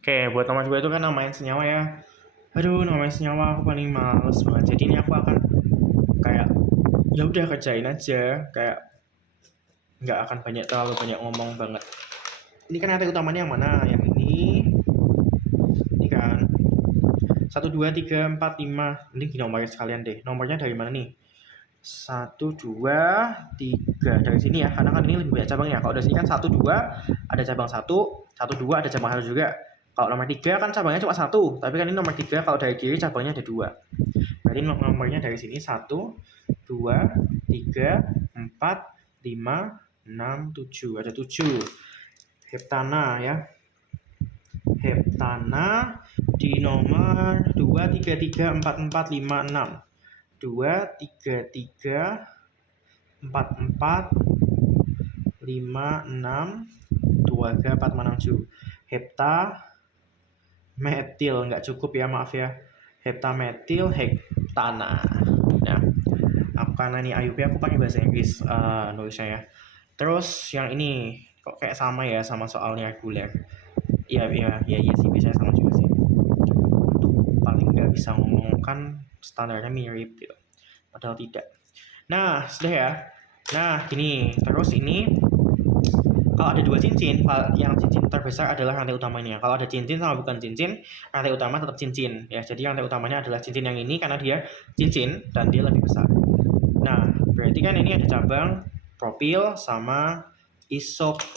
Oke, buat nomor 2 itu kan namain senyawa ya. Aduh, namain senyawa aku paling males banget. Jadi ini aku akan kayak ya udah kerjain aja, kayak nggak akan terlalu banyak ngomong banget. Ini kan rantai utamanya yang mana? Yang ini kan 1, 2, 3, 4, 5. Ini dinomorin sekalian deh. Nomornya dari mana nih? 1, 2, 3 dari sini ya, karena kan ini lebih banyak cabangnya. Kalau dari sini kan 1, 2 ada cabang 1, 1, 2 ada cabang 1 juga. Kalau nomor 3 kan cabangnya cuma 1, tapi kan ini nomor 3 kalau dari kiri cabangnya ada 2. Berarti nomornya dari sini 1, 2, 3, 4, 5, 6, 7. Ada 7. Heptana ya. Heptana di nomor 2, 3, 3, 4, 4, 5, 6. 2, 3, 3, 4, 4, 5, 6. 2, 4, 5, 6, 7. Hepta metil nggak cukup ya, maaf ya. Heptametil heptana. Nah, karena ini IUP aku pakai bahasa Inggris nulisnya ya. Terus yang ini kok kayak sama ya sama soalnya reguler. Iya sih, biasanya sama juga sih. Untuk paling nggak bisa ngomong kan standarnya mirip gitu. Padahal tidak. Nah, sudah ya. Nah, gini. Terus ini kalau ada 2 cincin, yang cincin terbesar adalah rantai utamanya. Kalau ada cincin sama bukan cincin, rantai utama tetap cincin. Ya, jadi rantai utamanya adalah cincin yang ini karena dia cincin dan dia lebih besar. Nah, berarti kan ini ada cabang propil sama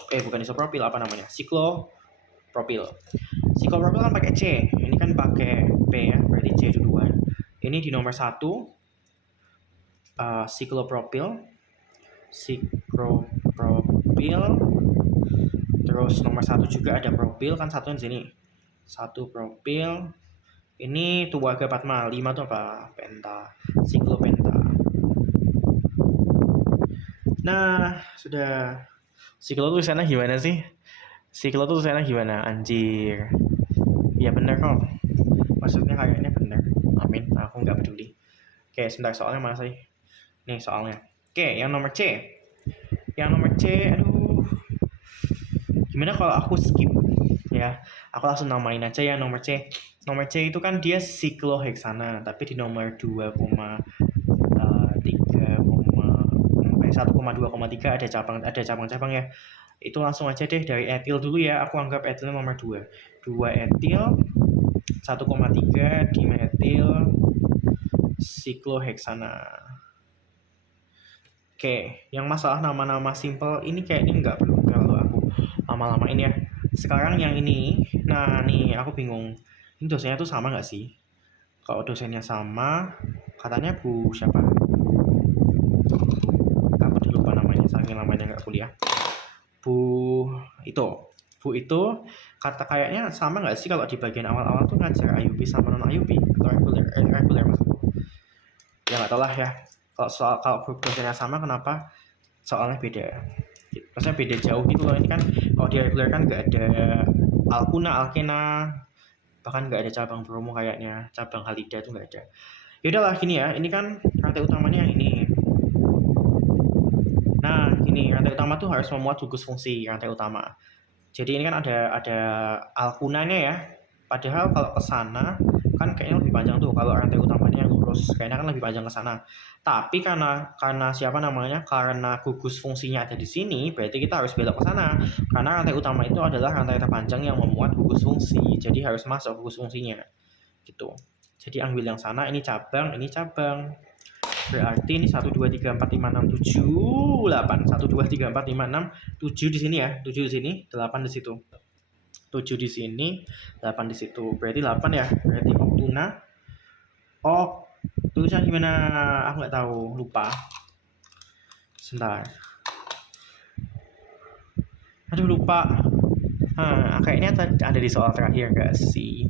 bukan isopropil, apa namanya? Siklopropil. Siklopropil kan pakai C, ini kan pakai P ya, berarti C duluan. Ini di nomor 1 siklopropil. Terus nomor 1 juga ada propil, kan satu di sini. 1 propil. Ini tuh warga Patma. 5 itu apa? Penta. Siklopenta. Nah, sudah. Siklo tuh sana gimana sih? Siklo tuh sana gimana? Anjir. Ya bener kok. Maksudnya kayaknya bener. Amin. Aku nggak peduli. Oke, sebentar, soalnya mana sih? Nih soalnya. Oke, yang nomor C. Yang nomor C, aduh. Gimana kalau aku skip? Ya, aku langsung namain aja ya nomor C. Nomor C itu kan dia sikloheksana, tapi di nomor 1,2,3 ada cabang-cabang ya. Itu langsung aja deh dari etil dulu ya. Aku anggap etilnya nomor 2. 2 etil, 1,3 dimetil sikloheksana. Oke, yang masalah nama-nama simple ini kayaknya nggak perlu kalau aku lama-lamain ya. Sekarang yang ini, nah nih aku bingung. Ini dosennya tuh sama nggak sih? Kalau dosennya sama, katanya Bu siapa? Aku udah lupa namanya, saking lamanya nggak kuliah. Bu itu kata kayaknya sama nggak sih kalau di bagian awal-awal tuh ngajar IUP sama non IUP atau reguler maksudku. Ya nggak tahu lah ya. Kalau dosennya sama, kenapa soalnya beda? Maksudnya beda jauh gitu loh. Ini kan kalau di reguler kan nggak ada alkuna, alkena, bahkan nggak ada cabang bromo kayaknya, cabang halida tuh nggak ada. Ya udahlah gini ya, ini kan rantai utamanya yang ini. Nah, gini, rantai utama tuh harus memuat gugus fungsi rantai utama. Jadi ini kan ada alkunanya ya. Padahal kalau ke sana kan kayaknya lebih panjang tuh kalau rantai utamanya yang lurus. Kayaknya kan lebih panjang ke sana. Tapi karena siapa namanya? Karena gugus fungsinya ada di sini, berarti kita harus belok ke sana. Karena rantai utama itu adalah rantai terpanjang yang memuat gugus fungsi. Jadi harus masuk gugus fungsinya. Gitu. Jadi ambil yang sana, ini cabang, ini cabang. Berarti ini 1, 2, 3, 4, 5, 6, 7, 8. 1, 2, 3, 4, 5, 6, 7 di sini ya. 7 di sini, 8 di situ. 7 di sini, 8 di situ. Berarti 8 ya. Berarti oktuna. Oh, tulisannya gimana? Aku nggak tahu, lupa. Sebentar. Aduh, lupa. Kayaknya ada di soal terakhir nggak sih?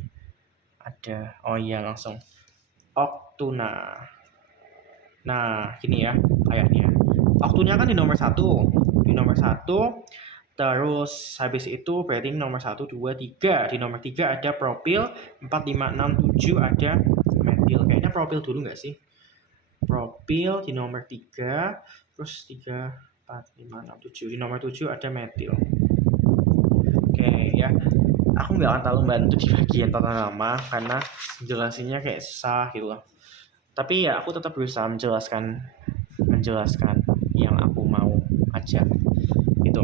Ada. Oh iya, langsung. Oktuna. Nah, gini ya, kayaknya. Waktunya kan di nomor 1. Di nomor 1, terus habis itu berarti nomor 1, 2, 3. Di nomor 3 ada propil, 4, 5, 6, 7 ada metil. Kayaknya propil dulu nggak sih? Propil di nomor 3, terus 3, 4, 5, 6, 7. Di nomor 7 ada metil. Oke ya. aku nggak akan terlalu bantu di bagian tata nama karena jelasinnya kayak susah gitu loh. Tapi ya aku tetap berusaha menjelaskan yang aku mau aja gitu.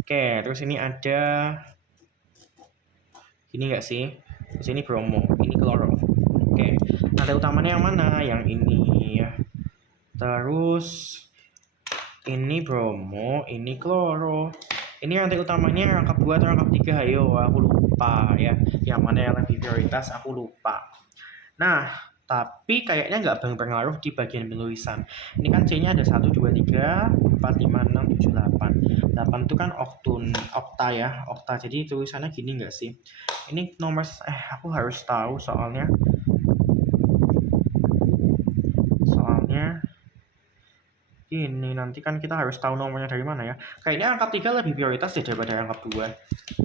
Oke, terus ini ada ini nggak sih? Di sini bromo, ini kloro. Oke, rantai utamanya yang mana? Yang ini ya. Terus ini bromo, ini kloro. Ini rantai utamanya rangkap 2 atau rangkap 3, ayo aku lupa ya. Yang mana yang lebih prioritas aku lupa. Nah, tapi kayaknya nggak berpengaruh di bagian penulisan. Ini kan C-nya ada 1, 2, 3, 4, 5, 6, 7, 8. 8 itu kan okta ya, okta. Jadi tulisannya gini nggak sih? Ini nomor, aku harus tahu soalnya ini nanti kan kita harus tahu nomornya dari mana ya. Kayaknya angka 3 lebih prioritas deh daripada angka 2.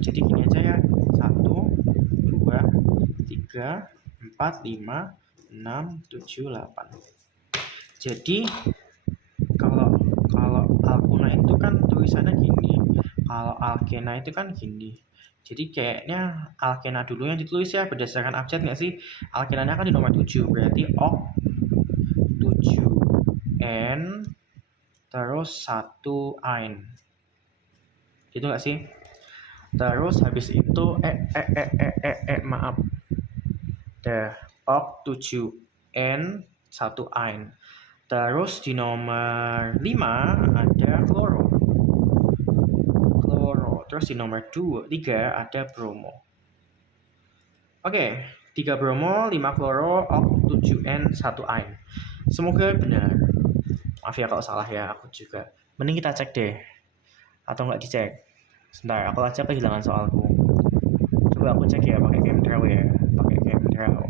Jadi gini aja ya. 1, 2, 3, 4, 5, 6, 7, 8. Jadi kalau alkuna itu kan tulisannya gini. Kalau alkena itu kan gini. Jadi kayaknya alkena dulu yang ditulis ya berdasarkan abjad nggak sih? Alkenanya kan di nomor 7, berarti ok 7N terus 1 ein. Gitu nggak sih? Terus habis itu maaf. Ok 7N 1 ein. Terus di nomor 5 ada kloro. Terus di nomor 3 ada bromo. Oke, 3 bromo, 5 kloro, ok 7N 1 ein. Semoga benar. Maaf ya kalau salah ya, aku juga. Mending kita cek deh. Atau nggak dicek. Sebentar, aku aja kehilangan soalku. Coba aku cek ya pakai Camdraw ya. Pakai Camdraw.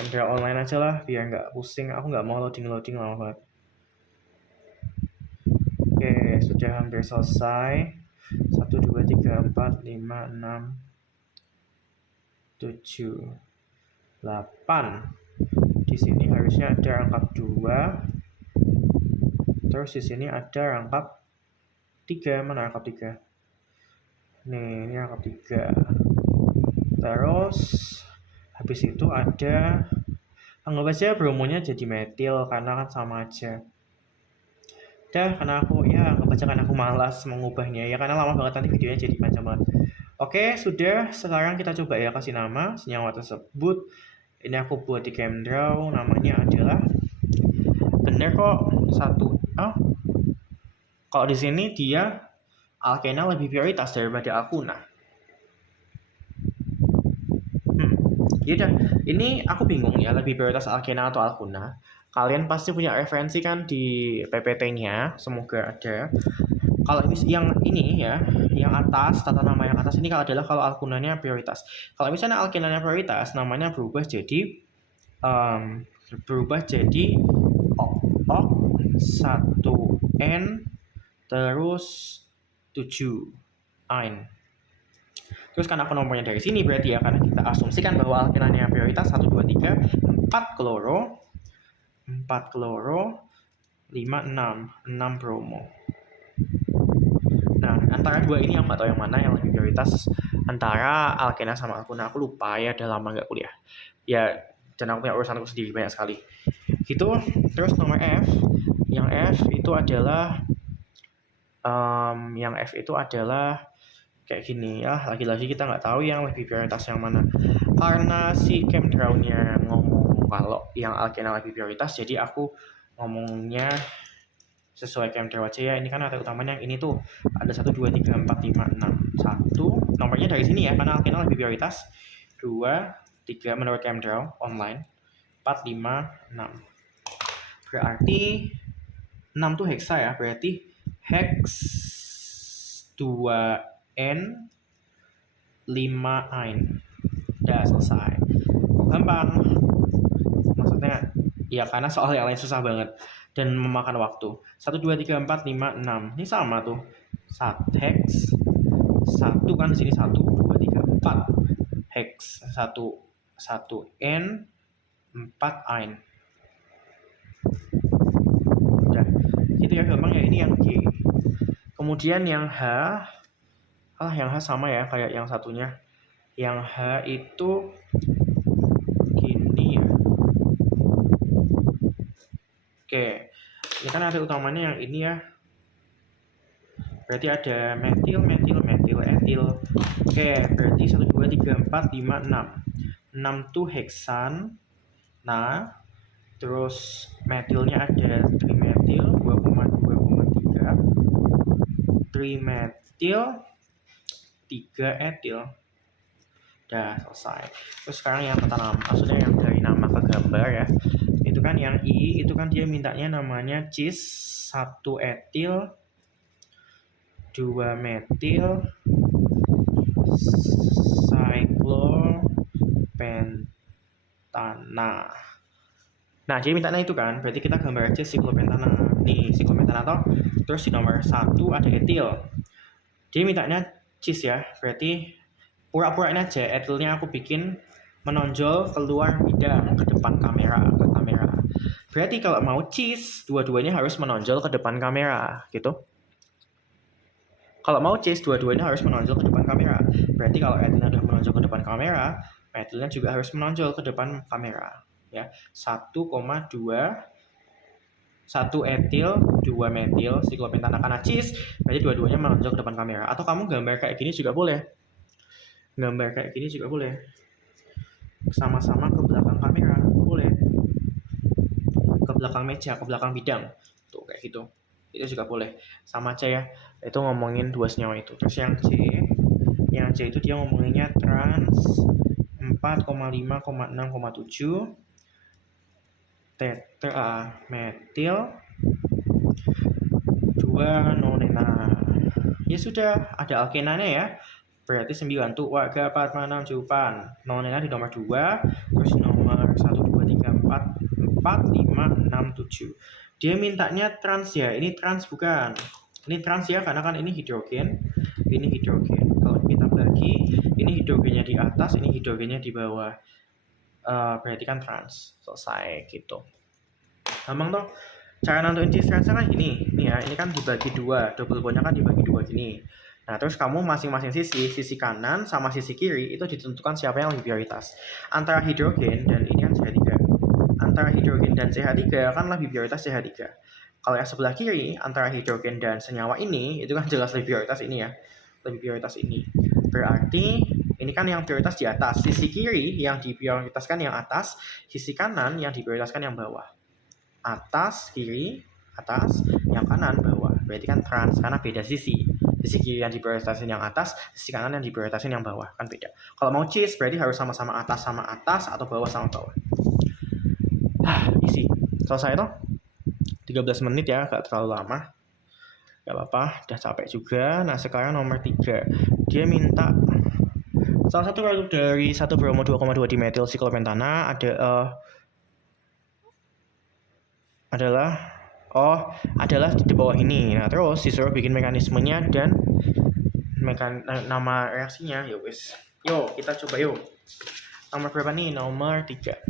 Camdraw online aja lah, biar nggak pusing. Aku nggak mau loading lama banget. Oke, sudah hampir selesai. 1, 2, 3, 4, 5, 6, 7, 8. Di sini harusnya ada rangkap 2. Terus di sini ada rangkap 3. Mana rangkap 3? Nih, ini rangkap 3. Terus habis itu ada, anggap aja bromonya jadi metil karena kan sama aja. Udah, karena aku malas mengubahnya ya, karena lama banget nanti videonya jadi panjang banget. Oke, sudah. Sekarang kita coba ya kasih nama senyawa tersebut. Ini aku buat di Camdraw, namanya adalah, bener kok, 1. Kalau di sini dia alkena lebih prioritas daripada alkuna. Yaudah, ini aku bingung ya, lebih prioritas alkena atau alkuna. Kalian pasti punya referensi kan di PPT-nya, semoga ada. Kalau yang ini ya, yang atas, tata nama yang atas ini adalah kalau alkunanya prioritas. Kalau misalnya alkenanya prioritas, namanya berubah jadi ok 1N terus 7 ein. Terus karena aku nomornya dari sini berarti ya, karena kita asumsikan bahwa alkenanya prioritas 1, 2, 3, 4 kloro, 5, 6 bromo. Nah, antara dua ini yang nggak tahu yang mana yang lebih prioritas antara alkena sama alkuna. Aku lupa ya, udah lama nggak kuliah. Ya, dan aku punya urusanku sendiri banyak sekali. Gitu. Terus nomor F. Yang F itu adalah kayak gini ya. Lagi-lagi kita nggak tahu yang lebih prioritas yang mana. Karena si Camdraw-nya ngomong kalau yang alkena lebih prioritas, jadi aku ngomongnya sesuai Camdraw aja ya. Ini kan rantai utamanya yang ini tuh ada 1, 2, 3, 4, 5, 6. 1 nomornya dari sini ya, karena alkena lebih prioritas. 2, 3 menurut Camdraw online. 4, 5, 6. Berarti 6 tuh heksa ya, berarti hex 2N 5 ein. Udah selesai. Kok gampang? Maksudnya ya karena soal yang lain susah banget dan memakan waktu. 1, 2, 3, 4, 5, 6. Ini sama tuh. Hex 1 kan di sini 1, 2, 3, 4. Hex 1N 4 ein. Udah. Gitu ya gampang ya, ini yang G. Kemudian yang H yang H sama ya kayak yang satunya. Yang H itu gini ya. Oke, ini kan ada utamanya yang ini ya. Berarti ada metil, etil. Oke, berarti 1, 2, 3, 4, 5, 6. 6 tuh heksan. Nah, terus metilnya ada trimetil 2,2,3. Trimetil 3 etil. Udah selesai. Terus sekarang yang pertama, maksudnya yang dari nama ke gambar ya. Itu kan yang I, itu kan dia mintanya namanya cis 1 etil 2 metil siklopentana. Nah, jadi mintanya itu kan, berarti kita gambar aja siklopentana. Nih, siklopentana toh. Terus di nomor 1 ada etil. Dia mintanya cis ya, berarti pura-purain aja etilnya aku bikin menonjol keluar bidang ke depan kamera, ke kamera. Berarti kalau mau cis, dua-duanya harus menonjol ke depan kamera, gitu. Kalau mau cis, dua-duanya harus menonjol ke depan kamera. Berarti kalau etilnya udah menonjol ke depan kamera, metilnya juga harus menonjol ke depan kamera. Ya, 1,2 1 etil 2 metil siklopentana karena cis, berarti dua-duanya menonjol ke depan kamera. Atau kamu gambar kayak gini juga boleh. Gambar kayak gini juga boleh. Sama-sama ke belakang kamera, boleh. Ke belakang meja, ke belakang bidang. Tuh kayak gitu. Itu juga boleh. Sama aja ya. Itu ngomongin dua senyawa itu. Terus yang C itu dia ngomonginnya trans 4,5,6,7 tetra metil 2 nonena. Ya sudah, ada alkenanya ya. Berarti 9 tuh warga Padmanang Jupan. Nonena di nomor 2, terus nomor 1, 2, 3, 4, 5, 6, 7. Dia mintanya trans ya. Ini trans bukan. Ini trans ya karena kan ini hidrogen. Ini hidrogen. Kalau kita bagi, ini hidrogennya di atas, ini hidrogennya di bawah. Berarti kan trans. Selesai gitu. Gampang toh. Cara nentuin cis transnya kan gini. Nih ya, ini kan dibagi dua. Double bondnya kan dibagi dua gini. Nah, terus kamu masing-masing sisi kanan sama sisi kiri itu ditentukan siapa yang lebih prioritas. Antara hidrogen dan ini kan CH3. Antara hidrogen dan CH3 kan lebih prioritas CH3. Kalau yang sebelah kiri, antara hidrogen dan senyawa ini, itu kan jelas lebih prioritas ini ya. Lebih prioritas ini. Berarti ini kan yang prioritas di atas. Sisi kiri yang diprioritaskan yang atas, sisi kanan yang diprioritaskan yang bawah. Atas, kiri, atas, yang kanan, bawah. Berarti kan trans, karena beda sisi. Sisi kiri yang diprioritasin yang atas, sisi kanan yang diprioritasin yang bawah. Kan beda. Kalau mau cis, berarti harus sama-sama atas sama atas, atau bawah sama bawah. Isi. Selesai toh? 13 menit ya, gak terlalu lama. Gak apa-apa, udah capek juga. Nah, sekarang nomor 3. Dia minta salah satu produk dari 1 bromo 2,2 dimetil siklopentana adalah di bawah ini. Nah, terus disuruh bikin mekanismenya dan nama reaksinya. Ya wis. Yo, kita coba yuk. Nomor berapa nih? Nomor 3.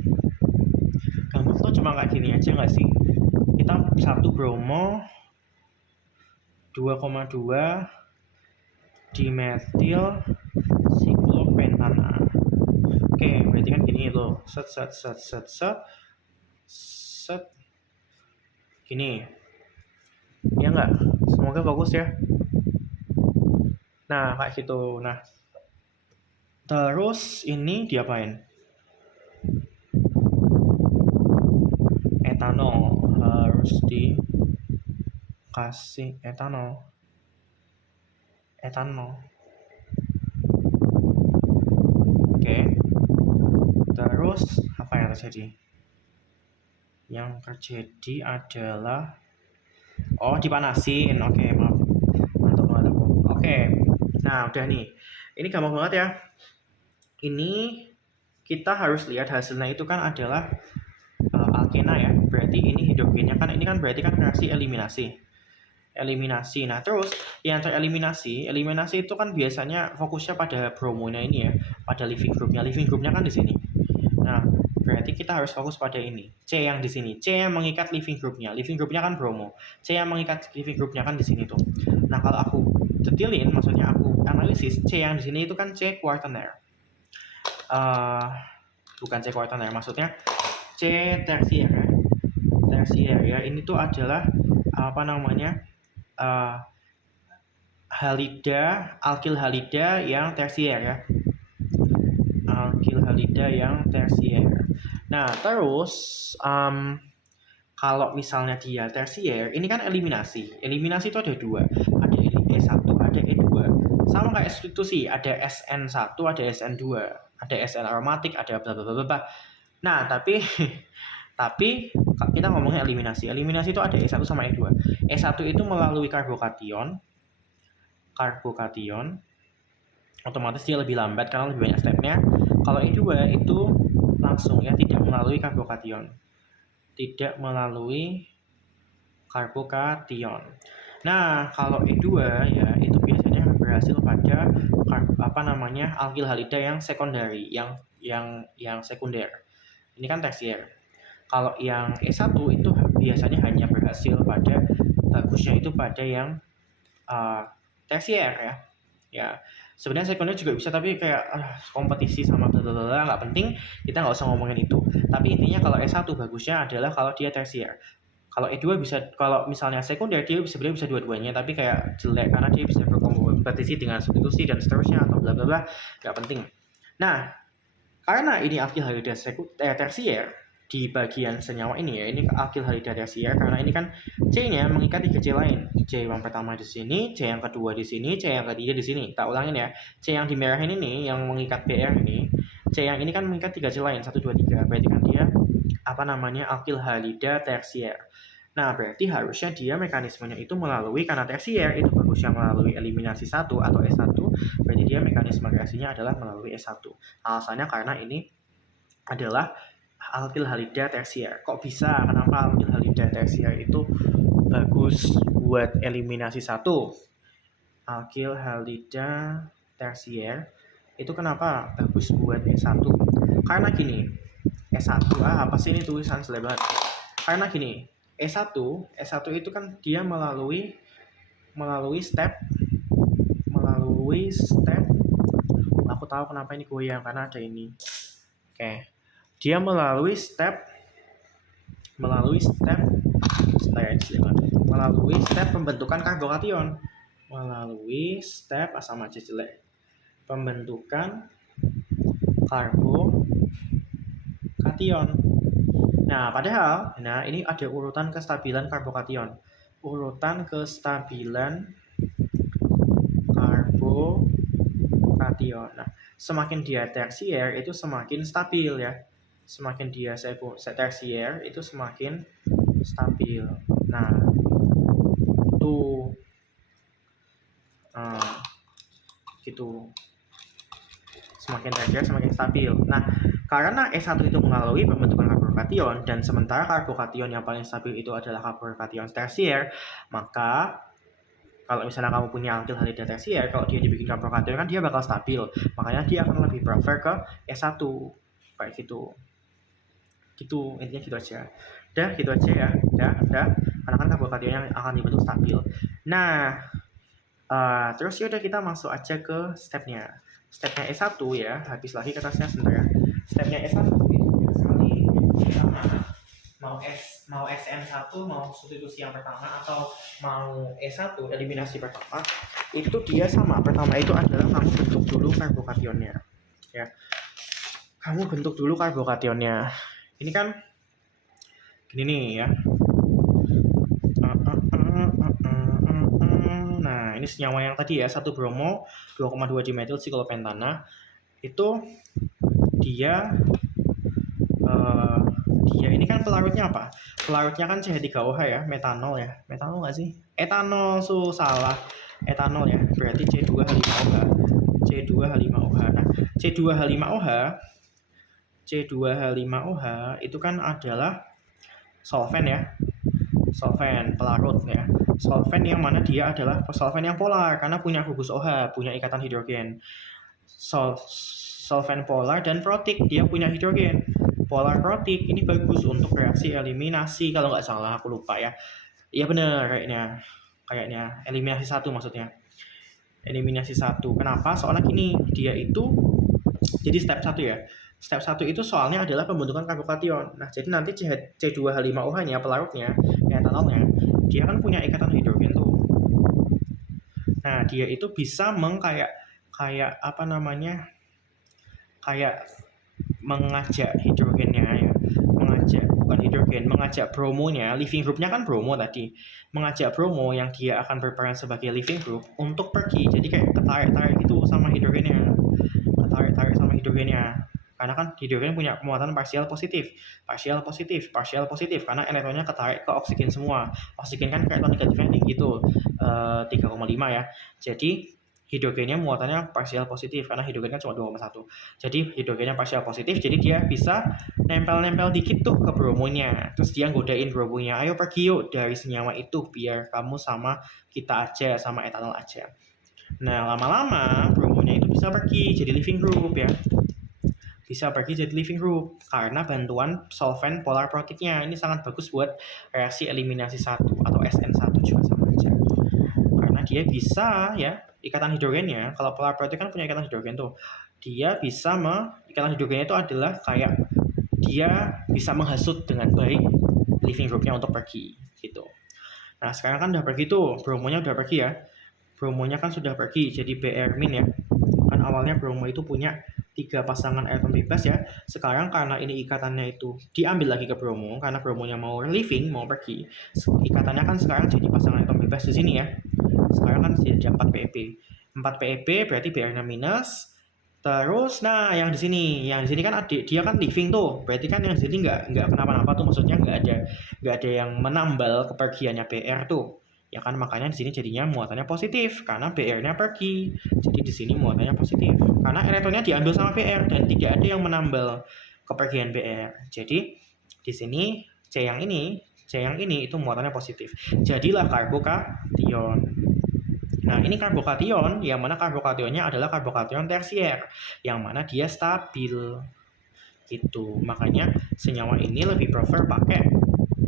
Gampang tuh cuma kayak gini aja nggak sih? Kita 1 bromo 2,2 dimetil siklopentana. Oke, berarti kan gini loh. Set. Gini. Ya enggak? Semoga fokus ya. Nah, kayak gitu. Nah, terus ini diapain? Etanol. Harus dikasih etanol. Oke. Terus apa yang terjadi? Yang terjadi adalah dipanasin. Oke, maaf. Mantap. Oke. Nah, udah nih. Ini gampang banget ya. Ini kita harus lihat hasilnya itu kan adalah alkena ya. Berarti ini hidrogennya kan ini kan berarti kan reaksi eliminasi. Nah, terus yang tereliminasi itu kan biasanya fokusnya pada bromonya ini ya, pada leaving groupnya. Leaving groupnya kan di sini. Nah, berarti kita harus fokus pada ini. C yang di sini. C yang mengikat leaving groupnya. Leaving groupnya kan bromo. C yang mengikat leaving groupnya kan di sini tuh. Nah, kalau aku detilin, maksudnya aku analisis, C yang di sini itu kan C quaternaire. Bukan C quaternaire, maksudnya C tersier ya. Tersier ya. Ini tuh adalah apa namanya? Halida, alkil halida yang tersier ya. Alkil halida yang tersier. Nah, terus kalau misalnya dia tersier, ini kan eliminasi. Eliminasi itu ada dua. Ada E1, ada E2. Sama kayak substitusi, ada SN1, ada SN2, ada SN aromatik, ada bla bla bla bla. Nah, tapi kita ngomongnya eliminasi. Eliminasi itu ada E1 sama E2. E1 itu melalui karbokation. Otomatis dia lebih lambat karena lebih banyak stepnya. Kalau E2 itu langsung ya, tidak melalui karbokation. Nah, kalau E2 ya itu biasanya berhasil pada alkil halida yang sekundari, yang sekunder. Ini kan tersier. Kalau yang E1 itu biasanya hanya berhasil pada bagusnya itu pada yang tersier ya. Ya, sebenarnya sekunder juga bisa, tapi kayak kompetisi sama blablabla nggak penting, kita nggak usah ngomongin itu. Tapi intinya kalau S1 bagusnya adalah kalau dia tersier. Kalau E2 bisa, kalau misalnya sekunder dia sebenarnya bisa dua-duanya, tapi kayak jelek karena dia bisa berkompetisi dengan substitusi dan seterusnya atau bla bla bla, nggak penting. Nah, karena ini alkil halida tersier di bagian senyawa ini ya, ini alkil halida tersier karena ini kan C-nya mengikat 3 C lain. C yang pertama di sini, C yang kedua di sini, C yang ketiga di sini. Tak ulangin ya. C yang dimerahin ini yang mengikat BR ini, C yang ini kan mengikat 3 C lain, 1 2 3. Berarti kan dia alkil halida tersier. Nah, berarti harusnya dia mekanismenya itu melalui, karena tersier itu bagusnya melalui eliminasi 1 atau E1, berarti dia mekanisme reaksinya adalah melalui E1. Alasannya karena ini adalah alkil halida tersier. Kok bisa? Kenapa alkil halida tersier itu bagus buat eliminasi 1? Alkil halida tersier itu kenapa bagus buat E1? Karena gini, E1 apa sih ini tulisan selebar? Karena gini, E1 itu kan dia melalui step. Aku tahu kenapa ini goyang karena ada ini. Oke. Dia melalui step pembentukan karbokation. Pembentukan karbokation. Nah, padahal, ini ada urutan kestabilan karbokation. Nah, semakin dia tersier itu semakin stabil ya. Semakin dia tersier itu semakin stabil. Nah, itu gitu. Semakin tersier semakin stabil. Nah, karena E1 itu melalui pembentukan karbokation dan sementara karbokation yang paling stabil itu adalah karbokation tersier, maka kalau misalnya kamu punya alkil halida tersier, kalau dia dibikin karbokation kan dia bakal stabil. Makanya dia akan lebih prefer ke E1 kayak gitu. Gitu, intinya gitu aja. Gitu aja ya. Karena kan karbokation yang akan dibentuk stabil. Nah, terus ya udah kita masuk aja ke stepnya. Stepnya E1 ya, habis lagi kertasnya sebentar ya. Stepnya E1 itu mudah sekali. Mau SN1, mau substitusi yang pertama atau mau E1 eliminasi pertama, itu dia sama. Pertama itu adalah kamu bentuk dulu karbokationnya. Ya. Kamu bentuk dulu karbokationnya. Ini kan gini nih ya. Nah, ini senyawa yang tadi ya, 1 bromo, 2,2 dimetil siklopentana. Itu dia ini kan pelarutnya apa? Pelarutnya kan CH3OH ya, metanol ya. Metanol nggak sih? Etanol, salah. Etanol ya, berarti C2H5OH. Nah, C2H5OH itu kan adalah solvent ya. Solvent pelarut ya. Solvent yang mana dia adalah solvent yang polar karena punya gugus OH, punya ikatan hidrogen. Solvent polar dan protik, dia punya hidrogen. Polar protik ini bagus untuk reaksi eliminasi kalau nggak salah, aku lupa ya. Iya bener kayaknya eliminasi 1 maksudnya. eliminasi 1. Kenapa? Soalnya gini, dia itu jadi step 1 ya. Step 1 itu soalnya adalah pembentukan karbokation. Nah, jadi nanti C2H5OH-nya, pelarutnya, etanolnya, dia kan punya ikatan hidrogen tuh. Nah, dia itu bisa kayak mengajak hidrogennya ya. Mengajak bromonya, living groupnya kan bromo tadi. Mengajak bromo yang dia akan berperan sebagai living group untuk pergi. Jadi kayak ketarik-tarik gitu sama hidrogennya. Karena kan hidrogen punya muatan partial positif, karena elektronnya ketarik ke oksigen semua. Oksigen kan elektron negatifnya tinggi tuh, 3,5 ya. Jadi hidrogennya muatannya partial positif, karena hidrogen kan cuma 2,1. Jadi hidrogennya partial positif, jadi dia bisa nempel-nempel dikit tuh ke bromonya. Terus dia godain bromonya, ayo pergi yuk dari senyawa itu, biar kamu sama kita aja, sama etanol aja. Nah, lama-lama bromonya itu bisa pergi jadi living group ya. Karena bantuan solvent polar protidnya. Ini sangat bagus buat reaksi eliminasi 1 atau SN1 juga sama aja. Karena dia bisa ya, ikatan hidrogennya, kalau polar protid kan punya ikatan hidrogen tuh. Ikatan hidrogennya itu adalah kayak dia bisa menghasut dengan baik living groupnya untuk pergi gitu. Nah, sekarang kan udah pergi tuh, bromonya udah pergi ya. Bromonya kan sudah pergi jadi Br- ya. Kan awalnya bromo itu punya 3 pasangan elektron bebas ya. Sekarang karena ini ikatannya itu diambil lagi ke bromo, karena bromonya mau mau pergi. Ikatannya kan sekarang jadi pasangan elektron bebas di sini ya. Sekarang kan jadi 4 PeP. 4 PeP berarti Br6-. Terus, nah yang di sini kan dia kan living tuh, berarti kan yang di sini nggak kenapa-napa tuh, maksudnya nggak ada yang menambal kepergiannya Br tuh. Ya kan, makanya di sini jadinya muatannya positif karena Br-nya pergi. Jadi di sini muatannya positif karena elektronnya diambil sama Br dan tidak ada yang menambal kepergian Br. Jadi di sini C yang ini itu muatannya positif. Jadilah karbokation. Nah, ini karbokation yang mana karbokationnya adalah karbokation tersier yang mana dia stabil. Gitu. Makanya senyawa ini lebih prefer pakai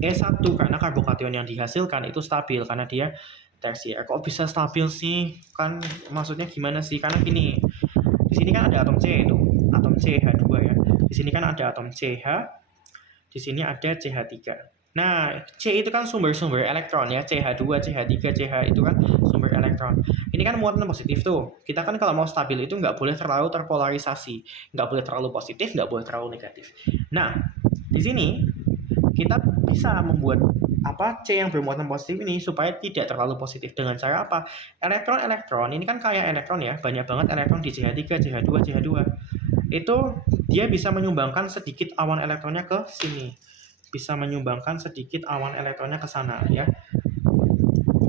E1 karena karbokation yang dihasilkan itu stabil karena dia tersier. Kok bisa stabil sih? Kan maksudnya gimana sih? Karena gini, di sini kan ada atom C itu, atom CH2 ya. Di sini kan ada atom CH, di sini ada CH3. Nah, C itu kan sumber-sumber elektron ya, CH2, CH3, CH itu kan sumber elektron. Ini kan muatan positif tuh. Kita kan kalau mau stabil itu nggak boleh terlalu terpolarisasi, nggak boleh terlalu positif, nggak boleh terlalu negatif. Nah, di sini kita bisa membuat C yang bermuatan positif ini supaya tidak terlalu positif dengan cara apa? Elektron ini kan kayak elektron ya, banyak banget elektron di CH3, CH2, CH2. Itu dia bisa menyumbangkan sedikit awan elektronnya ke sini. Bisa menyumbangkan sedikit awan elektronnya ke sana ya.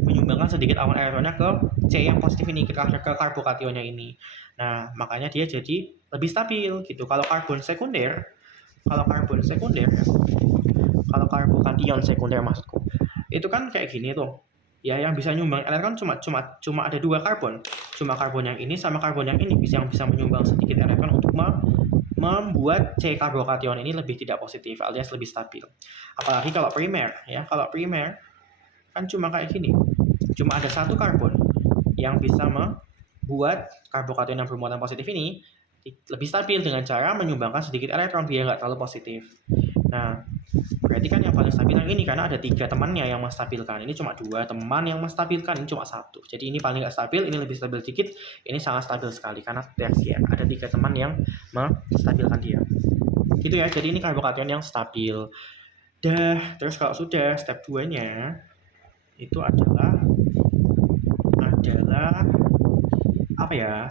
Menyumbangkan sedikit awan elektronnya ke C yang positif ini, ke karbokationnya ini. Nah, makanya dia jadi lebih stabil gitu. Kalau karbokation sekunder maksudku, itu kan kayak gini tuh. Ya, yang bisa nyumbang elektron cuma ada 2 karbon. Cuma karbon yang ini sama karbon yang ini yang bisa menyumbang sedikit elektron untuk membuat C karbokation ini lebih tidak positif alias lebih stabil. Apalagi kalau primer ya. Kalau primer kan cuma kayak gini. Cuma ada 1 karbon yang bisa membuat karbokation yang bermuatan positif ini lebih stabil dengan cara menyumbangkan sedikit elektron biar nggak terlalu positif. Nah, berarti kan yang paling stabil yang ini karena ada 3 temannya yang menstabilkan. Ini cuma 2 teman yang menstabilkan, ini cuma 1. Jadi ini paling nggak stabil, ini lebih stabil dikit, ini sangat stabil sekali karena tersier. Ada 3 teman yang menstabilkan dia. Gitu ya, jadi ini karbokation yang stabil. Terus kalau sudah step 2-nya itu adalah apa ya?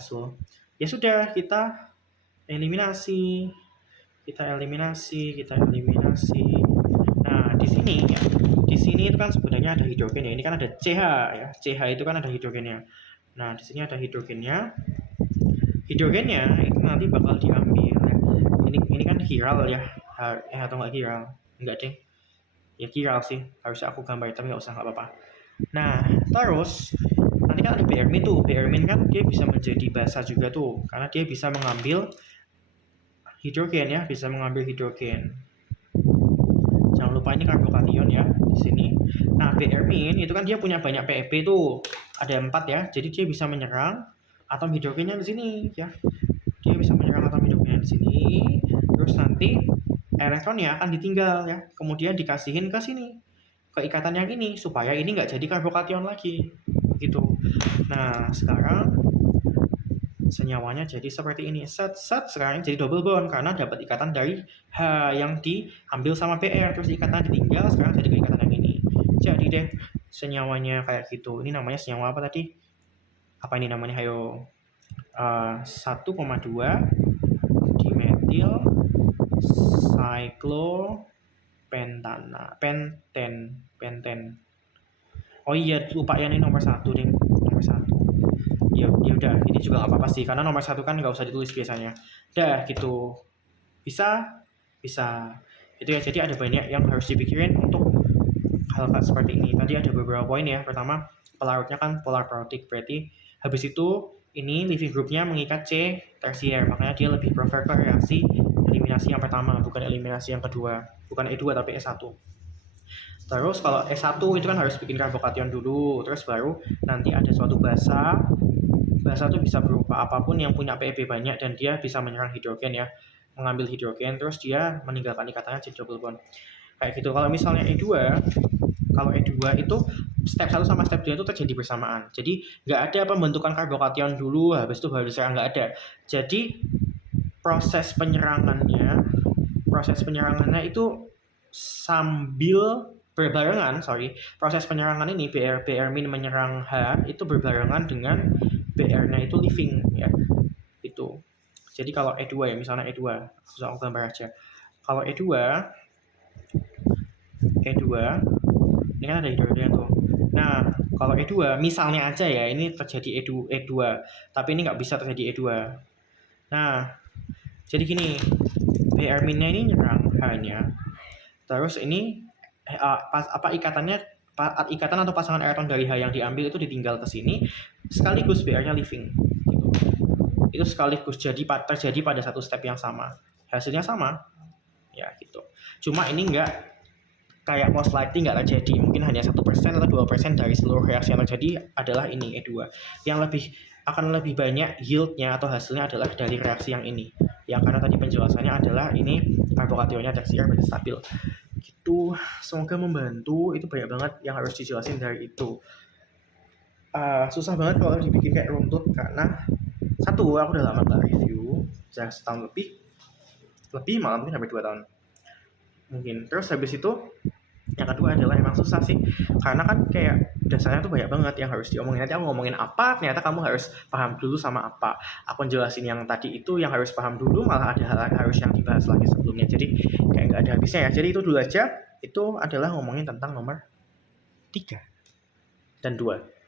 Ya sudah, kita eliminasi. Nah, di sini itu kan sebenarnya ada hidrogen ya. Ini kan ada CH ya. CH itu kan ada hidrogennya. Nah, di sini ada hidrogennya. Hidrogennya itu nanti bakal diambil ya. Ini kan chiral ya. Atau nggak chiral? Enggak deh. Ya chiral sih. Harusnya aku gambar tapi nggak usah, nggak apa-apa. Nah, terus nanti kan ada Br- tuh. Br- kan dia bisa menjadi basa juga tuh. Karena dia bisa mengambil hidrogen ya, bisa mengambil hidrogen. Jangan lupa ini karbokation ya di sini. Nah, Br- itu kan dia punya banyak PeP tuh. Ada 4 ya. Jadi dia bisa menyerang atom hidrogennya di sini ya. Dia bisa menyerang atom hidrogennya di sini, terus nanti elektronnya akan ditinggal ya, kemudian dikasihin ke sini, ke ikatan yang ini, supaya ini nggak jadi karbokation lagi gitu. Nah sekarang senyawanya jadi seperti ini, set sekarang jadi double bond karena dapat ikatan dari H yang diambil sama Br, terus ikatan ditinggal, sekarang jadi ke ikatan yang ini. Jadi deh senyawanya kayak gitu. Ini namanya senyawa apa tadi? Apa ini namanya? Hayo 1,2 dimetil cyclopentana penten. Oh iya, lupa ya, ini nomor 1 deh, nomor 1. Ya udah, ini juga nggak apa-apa sih, karena nomor 1 kan nggak usah ditulis biasanya. Dah gitu, bisa itu ya. Jadi ada banyak yang harus dipikirin untuk hal seperti ini. Tadi ada beberapa poin ya. Pertama, pelarutnya kan polar protic, berarti habis itu ini leaving groupnya mengikat C tersier, makanya dia lebih prefer ke reaksi eliminasi yang pertama, bukan eliminasi yang kedua, bukan E2 tapi E1. Terus kalau E1 itu kan harus bikin karbokation dulu, terus baru nanti ada suatu basa itu bisa berupa apapun yang punya PEB banyak dan dia bisa menyerang hidrogen ya, mengambil hidrogen, terus dia meninggalkan ikatannya jadi double bond kayak gitu. Kalau misalnya E2 itu step 1 sama step 2 itu terjadi bersamaan. Jadi nggak ada pembentukan karbokation dulu, habis itu baru diserang, nggak ada. Jadi proses penyerangannya itu sambil berbarengan, proses penyerangan ini Br min menyerang H itu berbarengan dengan Br-nya itu leaving ya. Itu. Jadi kalau E2 ya, misalnya E2, aku gambar aja. Kalau E2 ini kan ada hidrogen tuh. Nah, kalau E2 misalnya aja ya, ini terjadi E2, tapi ini nggak bisa terjadi E2. Nah, jadi gini, Br minnya ini nyerang H-nya, terus ini ikatan atau pasangan elektron dari H yang diambil itu ditinggal ke sini, sekaligus Br-nya leaving gitu. Itu sekaligus terjadi pada satu step yang sama, hasilnya sama ya gitu. Cuma ini nggak kayak most likely nggak terjadi, mungkin hanya 1% atau 2% dari seluruh reaksi yang terjadi adalah ini E2. Yang akan lebih banyak yieldnya atau hasilnya adalah dari reaksi yang ini ya, karena tadi penjelasannya adalah ini karbokationnya tersier berarti stabil gitu. Semoga membantu. Itu banyak banget yang harus dijelasin dari itu. Susah banget kalau dibikin kayak runtut, karena satu, aku udah lama nggak review, sudah setahun lebih malah mungkin hampir 2 tahun mungkin. Terus habis itu yang kedua adalah emang susah sih, karena kan kayak dasarnya tuh banyak banget yang harus diomongin. Nanti aku ngomongin apa, ternyata kamu harus paham dulu sama apa. Aku jelasin yang tadi itu yang harus paham dulu, malah ada hal harus yang dibahas lagi sebelumnya. Jadi kayak nggak ada habisnya ya. Jadi itu dulu aja. Itu adalah ngomongin tentang nomor 3 dan 2.